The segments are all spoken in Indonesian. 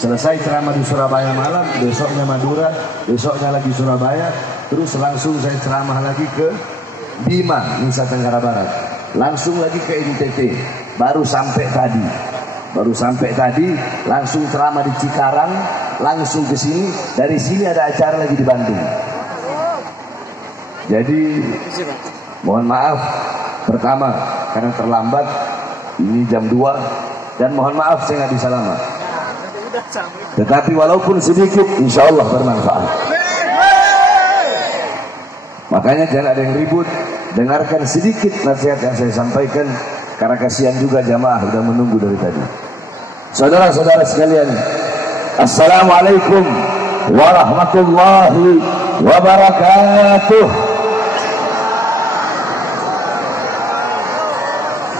Selesai ceramah di Surabaya malam, besoknya Madura, besoknya lagi Surabaya, terus langsung saya ceramah lagi ke Bima, Nusa Tenggara Barat, langsung lagi ke NTT, baru sampai tadi, langsung ceramah di Cikarang, langsung ke sini, dari sini ada acara lagi di Bandung. Jadi mohon maaf pertama karena terlambat, ini jam 2, dan mohon maaf saya nggak bisa lama. Tetapi walaupun sedikit, insya Allah bermanfaat. Makanya jangan ada yang ribut, dengarkan sedikit nasihat yang saya sampaikan, karena kasihan juga jamaah sudah menunggu dari tadi. Saudara-saudara sekalian, Assalamualaikum warahmatullahi wabarakatuh.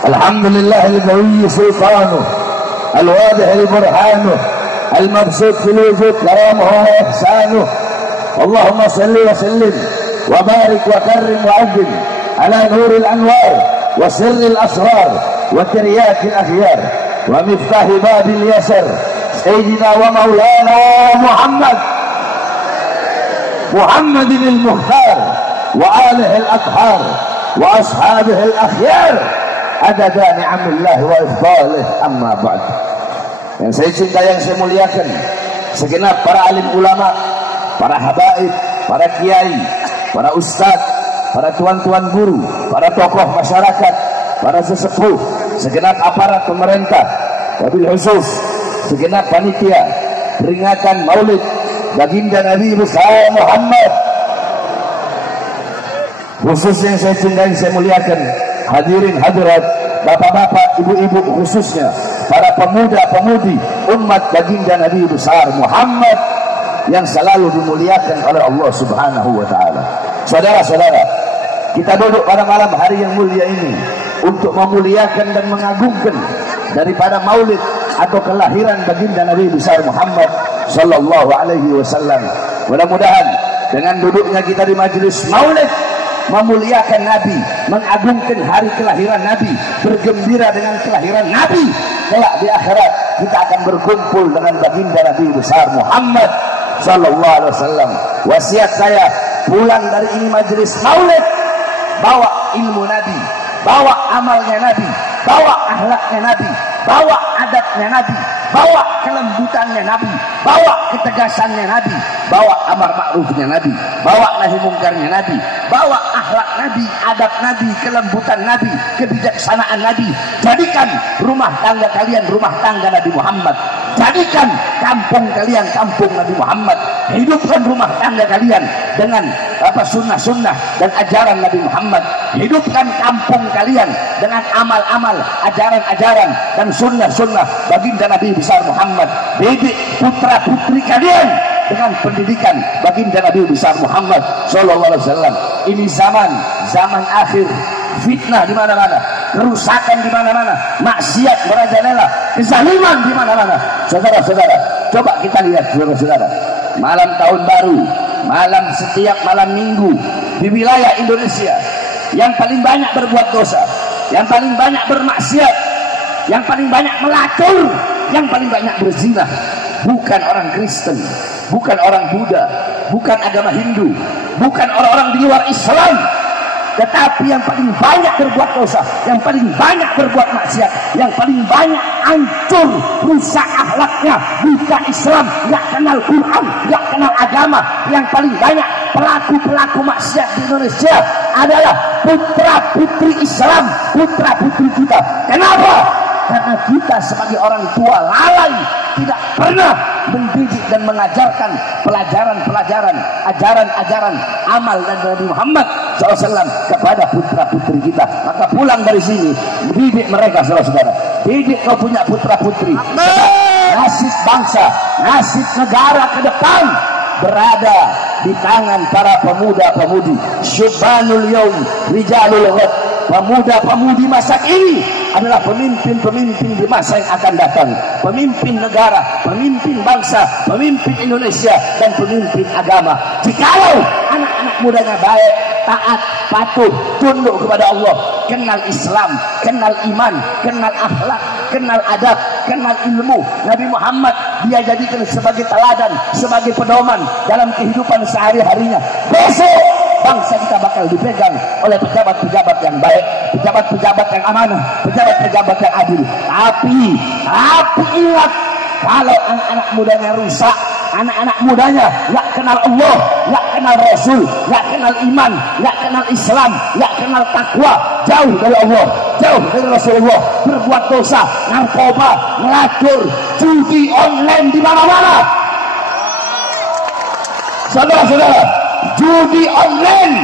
Alhamdulillahil-Qawi sultanuh, al-wadih al-burhanuh, al-mabsut fil wujud karamuhu wa ihsanuh. Allahumma salli wa sallim wa barik wa karrim wa azim ala nuril anwar wa sirril asrar wa tiryakil akhyar wa miftahi babil yasar sayyidina wa maulana Muhammadin al-Mukhtar wa alihi al-athhar wa ashabihi al-akhyar adada ni'amillah wa ifdalih, amma ba'd. Yang saya cinta, yang saya muliakan, segenap para alim ulama, para habaib, para kiai, para ustadz, para tuan-tuan guru, para tokoh masyarakat, para sesepuh, segenap aparat pemerintah, wabil khusus segenap panitia peringatan Maulid baginda Nabi besar Muhammad. Khususnya yang saya cintai, saya muliakan hadirin hadirat, bapak-bapak, ibu-ibu, khususnya para pemuda-pemudi umat baginda Nabi besar Muhammad yang selalu dimuliakan oleh Allah Subhanahu wa taala. Saudara-saudara, kita duduk pada malam hari yang mulia ini untuk memuliakan dan mengagungkan daripada Maulid atau kelahiran baginda Nabi besar Muhammad sallallahu alaihi wasallam. Mudah-mudahan dengan duduknya kita di majelis Maulid, memuliakan Nabi, mengagungkan hari kelahiran Nabi, bergembira dengan kelahiran Nabi, kelak di akhirat kita akan berkumpul dengan baginda Nabi besar Muhammad sallallahu alaihi wasallam. Wasiat saya pulang dari ini majelis Maulid, bawa ilmu Nabi, bawa amalnya Nabi, bawa akhlaknya Nabi, bawa adabnya Nabi, bawa kelembutannya Nabi, bawa ketegasannya Nabi, bawa amar ma'rufnya Nabi, bawa nahi mungkarnya Nabi, bawa akhlak Nabi, adab Nabi, kelembutan Nabi, kebijaksanaan Nabi. Jadikan rumah tangga kalian rumah tangga Nabi Muhammad, jadikan kampung kalian kampung Nabi Muhammad, hidupkan rumah tangga kalian dengan sunnah-sunnah dan ajaran Nabi Muhammad, hidupkan kampung kalian dengan amal-amal, ajaran-ajaran dan sunnah-sunnah baginda Nabi besar Muhammad. Didik putra putri kalian dengan pendidikan baginda Nabi besar Muhammad sallallahu alaihi wasallam. Ini zaman akhir, fitnah di mana-mana, kerusakan di mana-mana, maksiat merajalela, kezaliman di mana-mana. Saudara-saudara, coba kita lihat saudara-saudara, malam tahun baru, setiap malam minggu di wilayah Indonesia, yang paling banyak berbuat dosa, yang paling banyak bermaksiat, yang paling banyak melacur, yang paling banyak berzina, bukan orang Kristen, bukan orang Buddha, bukan agama Hindu, bukan orang-orang di luar Islam, tetapi yang paling banyak berbuat dosa, yang paling banyak berbuat maksiat, yang paling banyak hancur, rusak akhlaknya, bukan Islam, nggak kenal Quran, nggak kenal agama, yang paling banyak pelaku-pelaku maksiat di Indonesia adalah putra-putri Islam, putra-putri kita. Kenapa? Karena kita sebagai orang tua lalai, tidak pernah mendidik dan mengajarkan pelajaran-pelajaran, ajaran-ajaran amal dan Nabi Muhammad SAW kepada putra-putri kita. Maka pulang dari sini, didik mereka, saudara-saudara. Didik kau punya putra-putri. Nasib bangsa, nasib negara ke depan berada di tangan para pemuda-pemudi. Syubbanul yaum rijalul ghad. Pemuda-pemudi masa ini adalah pemimpin-pemimpin di masa yang akan datang, pemimpin negara, pemimpin bangsa, pemimpin Indonesia, dan pemimpin agama. Jikalau anak-anak mudanya baik, taat, patuh, tunduk kepada Allah, kenal Islam, kenal iman, kenal akhlak, kenal adab, kenal ilmu. Nabi Muhammad dia jadikan sebagai teladan, sebagai pedoman dalam kehidupan sehari-harinya. Besok bangsa kita bakal dipegang oleh pejabat-pejabat yang baik, pejabat-pejabat yang amanah, pejabat-pejabat yang adil. Tapi ingat, kalau anak-anak mudanya rusak, anak-anak mudanya nggak kenal Allah, nggak kenal Rasul, nggak kenal iman, nggak kenal Islam, nggak kenal takwa, jauh dari Allah, jauh dari Rasulullah, berbuat dosa, narkoba, ngelacur, judi online di mana-mana. Saudara-saudara, judi online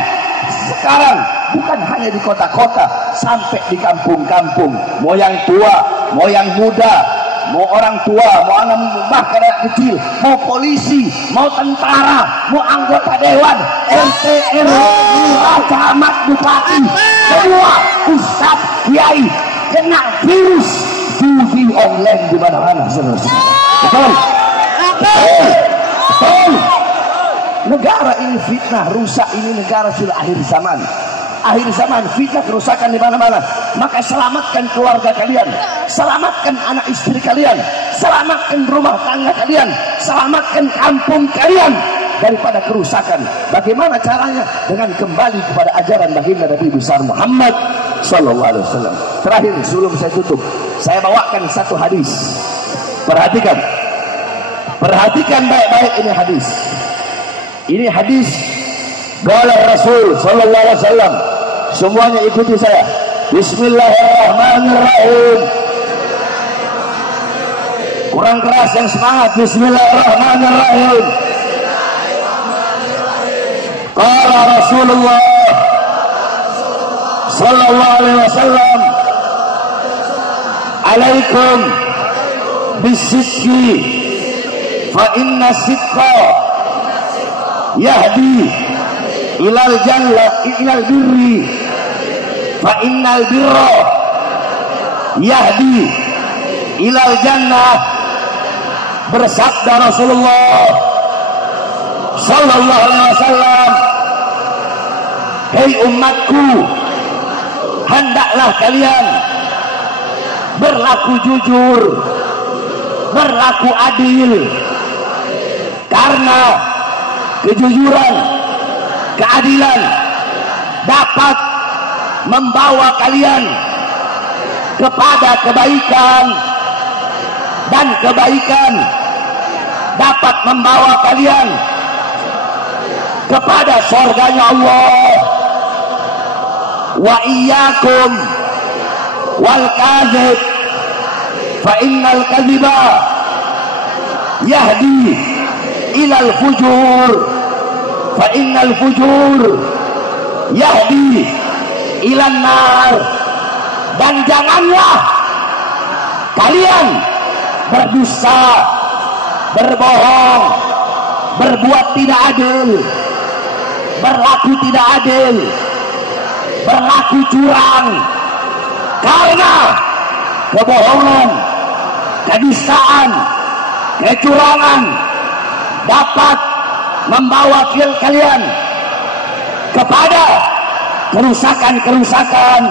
sekarang bukan hanya di kota-kota, sampai di kampung-kampung. Mau yang tua, mau yang muda, mau orang tua, mau anak, bahkan anak kecil, mau polisi, mau tentara, mau anggota dewan, RT, RW, lurah, camat, bupati, semua ustaz, kiai kena virus judi online di mana-mana. Betul? Betul. Negara ini fitnah, rusak ini negara sudah akhir zaman. Akhir zaman, fitnah, kerusakan di mana-mana. Maka selamatkan keluarga kalian, selamatkan anak istri kalian, selamatkan rumah tangga kalian, selamatkan kampung kalian daripada kerusakan. Bagaimana caranya? Dengan kembali kepada ajaran baginda Nabi besar Muhammad sallallahu alaihi wasallam. Terakhir sebelum saya tutup, saya bawakan satu hadis. Perhatikan baik-baik ini hadis. Ini hadis qala Rasul sallallahu alaihi wasallam. Semuanya ikuti saya. Bismillahirrahmanirrahim. Kurang keras yang semangat. Bismillahirrahmanirrahim. Qala Rasulullah sallallahu alaihi wasallam, alaikum bisidqi fa inna sidqa yahdi ilal jannah ilal birri fa innal birra yahdi ilal jannah. Bersabda Rasulullah sallallahu alaihi wasallam, hei umatku, hendaklah kalian berlaku jujur, berlaku adil, karena kejujuran, keadilan dapat membawa kalian kepada kebaikan, dan kebaikan dapat membawa kalian kepada surganya Allah. Wa iyyakum wal kadzib fa innal kadziba yahdi ilal fujur fa innal fujur yahdi ilan nar. Dan janganlah kalian berdusta, berbohong, berbuat tidak adil, berlaku tidak adil, berlaku curang, karena kebohongan, kedustaan, kecurangan dapat membawa kalian kepada kerusakan-kerusakan,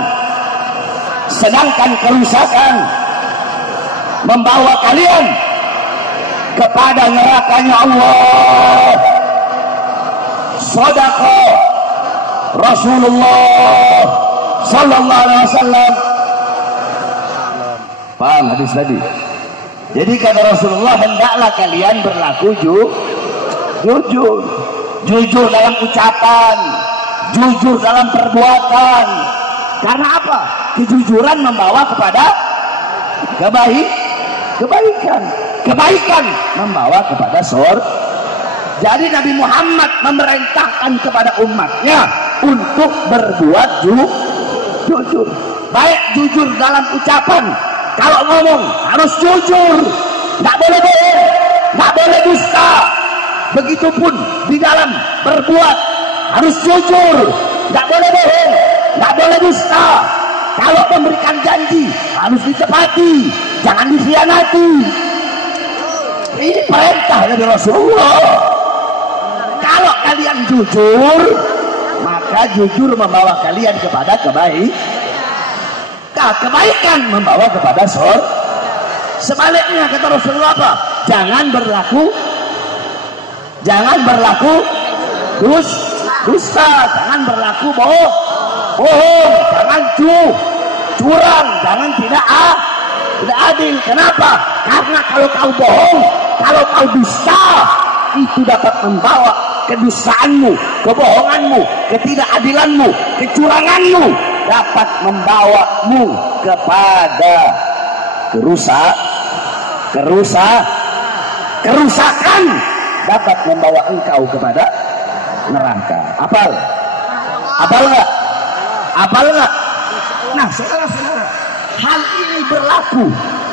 sedangkan kerusakan membawa kalian kepada nerakanya Allah. Shadaqa Rasulullah sallallahu alaihi wasallam. Paham hadis tadi? Jadi kata Rasulullah, hendaklah kalian berlaku jujur dalam ucapan, jujur dalam perbuatan. Karena apa? Kejujuran membawa kepada kebaikan membawa kepada surga. Jadi Nabi Muhammad memerintahkan kepada umatnya untuk berbuat jujur. Baik jujur dalam ucapan, kalau ngomong harus jujur, nggak boleh bohong, nggak boleh dusta. Begitupun di dalam berbuat harus jujur, nggak boleh bohong, nggak boleh dusta. Kalau memberikan janji harus ditepati, jangan dikhianati. Ini perintah dari Rasulullah. Kalau kalian jujur, maka jujur membawa kalian kepada kebaikan membawa kepada surga. Sebaliknya kata Rasulullah apa? Jangan berlaku dusta, jangan berlaku bohong, jangan curang, jangan tidak adil. Kenapa? Karena kalau kau bohong, kalau kau dusta, itu dapat membawa kedustaanmu, kebohonganmu, ketidakadilanmu, kecuranganmu, dapat membawamu kepada kerusakan, dapat membawa engkau kepada neraka. Apal nggak? Nah, saudara-saudara, hal ini berlaku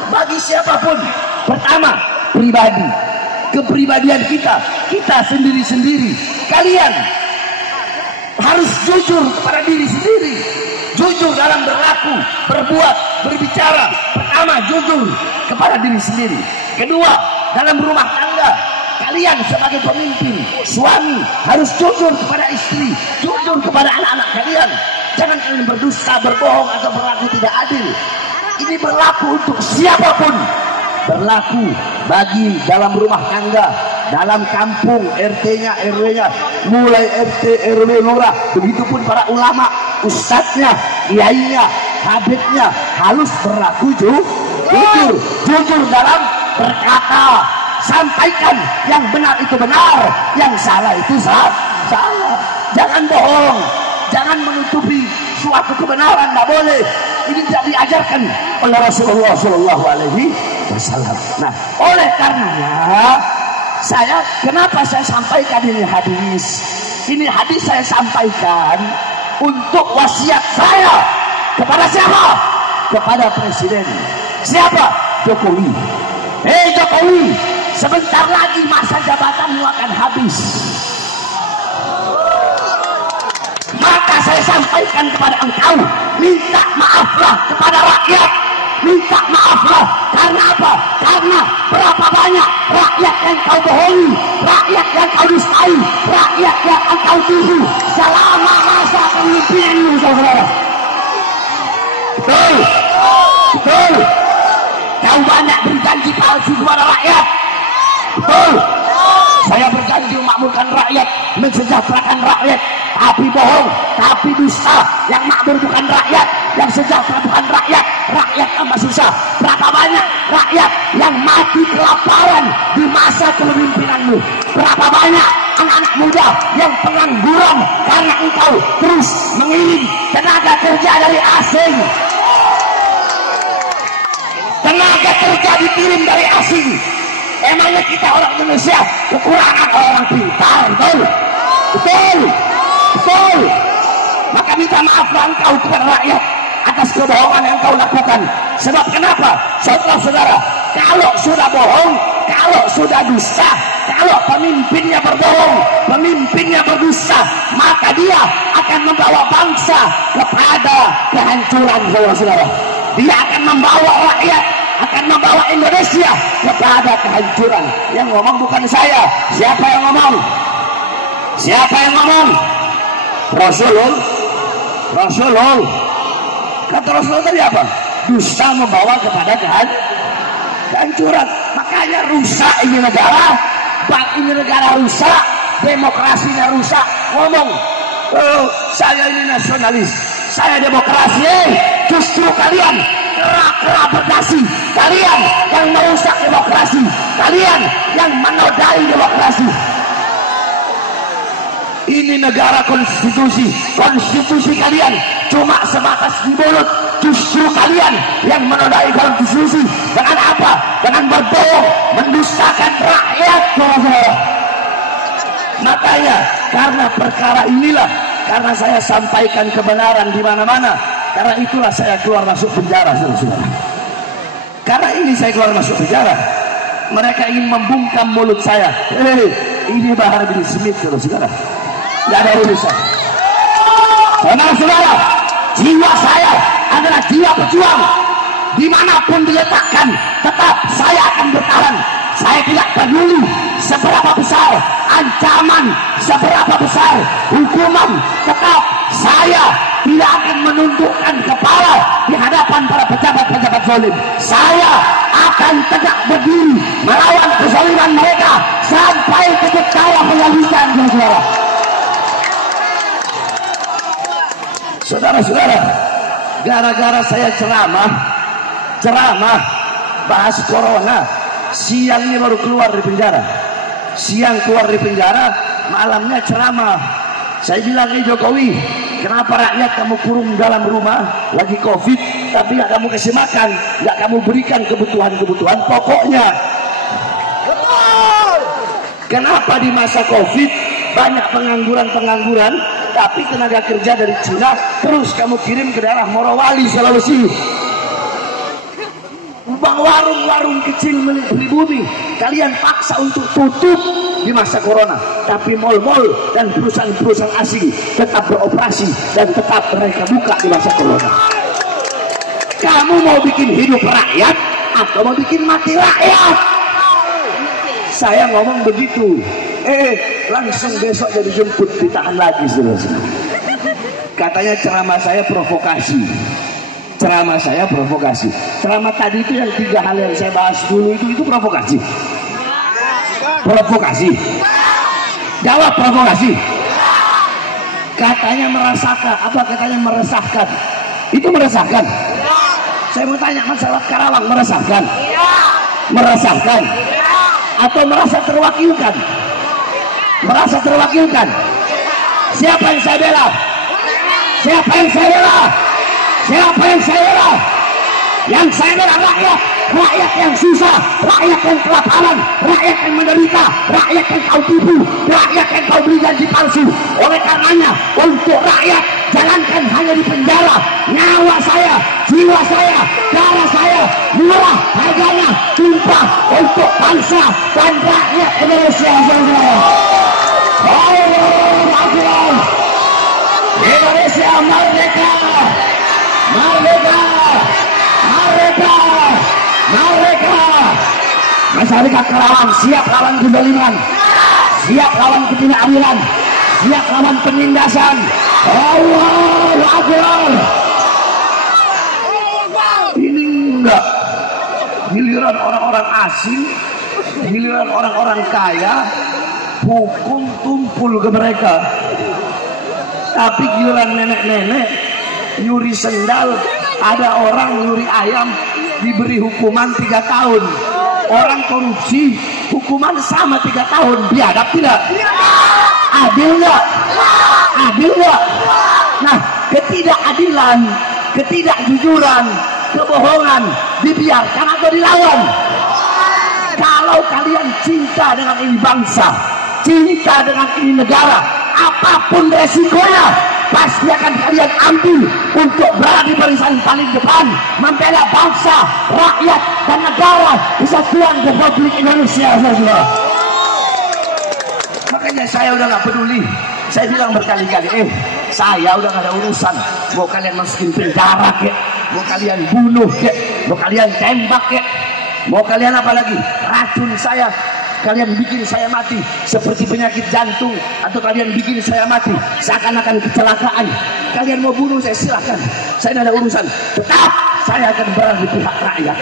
bagi siapapun. Pertama, pribadi, kepribadian kita sendiri-sendiri. Kalian harus jujur kepada diri sendiri, jujur dalam berlaku, berbuat, berbicara. Pertama, jujur kepada diri sendiri. Kedua, dalam rumah tangga, kalian sebagai pemimpin, suami harus jujur kepada istri, jujur kepada anak-anak kalian. Jangan kalian berdusta, berbohong, atau berlaku tidak adil. Ini berlaku untuk siapapun. Berlaku bagi dalam rumah tangga, dalam kampung, RT-nya, RW-nya, mulai RT, RW, lurah, begitupun para ulama, ustadznya, kiainya, habibnya, harus berlaku jujur dalam berkata. Sampaikan yang benar itu benar, yang salah itu salah. Jangan bohong, jangan menutupi suatu kebenaran, tidak boleh. Ini tidak diajarkan oleh Rasulullah SAW. Nah, oleh karenanya kenapa saya sampaikan ini hadis? Ini hadis saya sampaikan untuk wasiat saya kepada siapa? Kepada Presiden. Siapa? Jokowi. Hei Jokowi, sebentar lagi masa jabatanmu akan habis. Maka saya sampaikan kepada engkau, minta maaflah kepada rakyat. Minta maaflah. Karena apa? Karena berapa banyak rakyat yang kau bohongi, rakyat yang kau dustai, rakyat yang kau tipu selama masa kepemimpinanmu, saudara. Betul. Kau banyak berjanji palsu kepada rakyat. Betul. Saya berjanji memakmurkan rakyat, mensejahterakan rakyat, tapi bohong, tapi dusta. Yang makmur bukan rakyat, yang sejahtera bukan rakyat, rakyat tambah susah. Berapa banyak rakyat yang mati kelaparan di masa kepemimpinanmu? Berapa banyak anak-anak muda yang pengangguran karena engkau terus mengirim tenaga kerja dari asing? Tenaga kerja dikirim dari asing. Emangnya kita orang Indonesia kekurangan orang pintar? Betul. Maka minta maaflah engkau kepada rakyat atas kebohongan yang kau lakukan. Sebab kenapa? Saudara-saudara, kalau sudah bohong, kalau sudah dusta, kalau pemimpinnya berbohong, pemimpinnya berdusta, maka dia akan membawa bangsa kepada kehancuran, saudara-saudara. Dia akan membawa rakyat, akan membawa Indonesia kepada kehancuran. Yang ngomong bukan saya. Siapa yang ngomong? Rasulullah. Kata Rasulullah tadi apa? Dusta membawa kepada kehancuran. Makanya rusak ini negara. Ini negara rusak, demokrasinya rusak. Ngomong, saya ini nasionalis, saya demokrasi. Justru kalian kera berdasi, kalian yang merusak demokrasi, kalian yang menodai demokrasi. Ini negara konstitusi kalian cuma sebatas di mulut. Justru kalian yang menodai konstitusi. Dengan apa? Dengan berbohong, mendustakan rakyat. Makanya karena perkara inilah, karena saya sampaikan kebenaran di mana-mana, karena itulah saya keluar masuk penjara, saudara. Karena ini saya keluar masuk penjara. Mereka ingin membungkam mulut saya. Ini Bahar bin Smith, saudara. Tidak ada urusan. Saudara-saudara, jiwa saya adalah jiwa pejuang. Dimanapun diletakkan, tetap saya akan bertahan. Saya tidak peduli seberapa besar ancaman, seberapa besar hukuman, tetap saya tidak akan menundukkan kepala di hadapan para pejabat-pejabat zalim. Saya akan tegak berdiri melawan kezaliman mereka sampai titik darah penghabisan, saudara. Saudara-saudara, gara-gara saya ceramah bahas corona, siang ini baru keluar dari penjara. Siang keluar dari penjara, malamnya ceramah. Saya bilang, Jokowi, kenapa rakyat kamu kurung dalam rumah lagi COVID, tapi nggak kamu kasih makan, nggak kamu berikan kebutuhan-kebutuhan pokoknya? Kenapa di masa COVID banyak pengangguran, tapi tenaga kerja dari Cina terus kamu kirim ke daerah Morowali, Sulawesi? Warung-warung kecil pribumi kalian paksa untuk tutup di masa corona, tapi mal-mal dan perusahaan-perusahaan asing tetap beroperasi dan tetap mereka buka di masa corona. Kamu mau bikin hidup rakyat atau mau bikin mati rakyat? Saya ngomong begitu, langsung besok jadi jemput, ditahan lagi, saudara. Katanya ceramah saya provokasi. Ceramah tadi itu yang 3 hal yang saya bahas dulu itu provokasi. Jawab, provokasi. Katanya merasakan, apa katanya meresahkan? Itu meresahkan. Saya mau tanya, masalah Karawang meresahkan? Meresahkan? Atau merasa terwakilkan? Merasa terwakilkan? Siapa yang saya bela? Siapa yang saya bela? Siapa yang saya bela? Yang saya bela rakyat yang susah, rakyat yang kelaparan, rakyat yang menderita, rakyat yang kau tipu, rakyat yang kau beri janji palsu. Oleh karenanya, untuk rakyat jalankan hanya di penjara. Nyawa saya, jiwa saya, darah saya murah harganya, tumpah untuk bangsa dan rakyat Indonesia. Indonesia merdeka, merdeka, merdeka, merdeka. Masyarakat Karawang siap lawan kezaliman, siap lawan ketidakadilan, siap lawan penindasan. Allahu Akbar. Ini enggak giliran orang-orang asing, giliran orang-orang kaya, hukum tumpul ke mereka. Tapi giliran nenek-nenek nyuri sendal, ada orang nyuri ayam diberi hukuman 3 tahun. Orang korupsi hukuman sama 3 tahun. Biadab tidak? Adil nggak? Adil nggak? Nah, ketidakadilan, ketidakjujuran, kebohongan dibiarkan atau dilawan? Kalau kalian cinta dengan ini bangsa, cinta dengan ini negara, apapun resikonya pasti akan kalian ambil untuk berada di barisan paling depan, membela bangsa, rakyat, dan negara kesatuan Republik Indonesia. Makanya saya udah gak peduli. Saya bilang berkali-kali, saya udah gak ada urusan. Mau kalian masukin penjara kek, mau kalian bunuh kek, mau kalian tembak kek, mau kalian apa lagi, racun saya, kalian bikin saya mati seperti penyakit jantung, atau kalian bikin saya mati seakan-akan kecelakaan. Kalian mau bunuh saya, silahkan, saya tidak ada urusan. Tetap saya akan berada di pihak rakyat.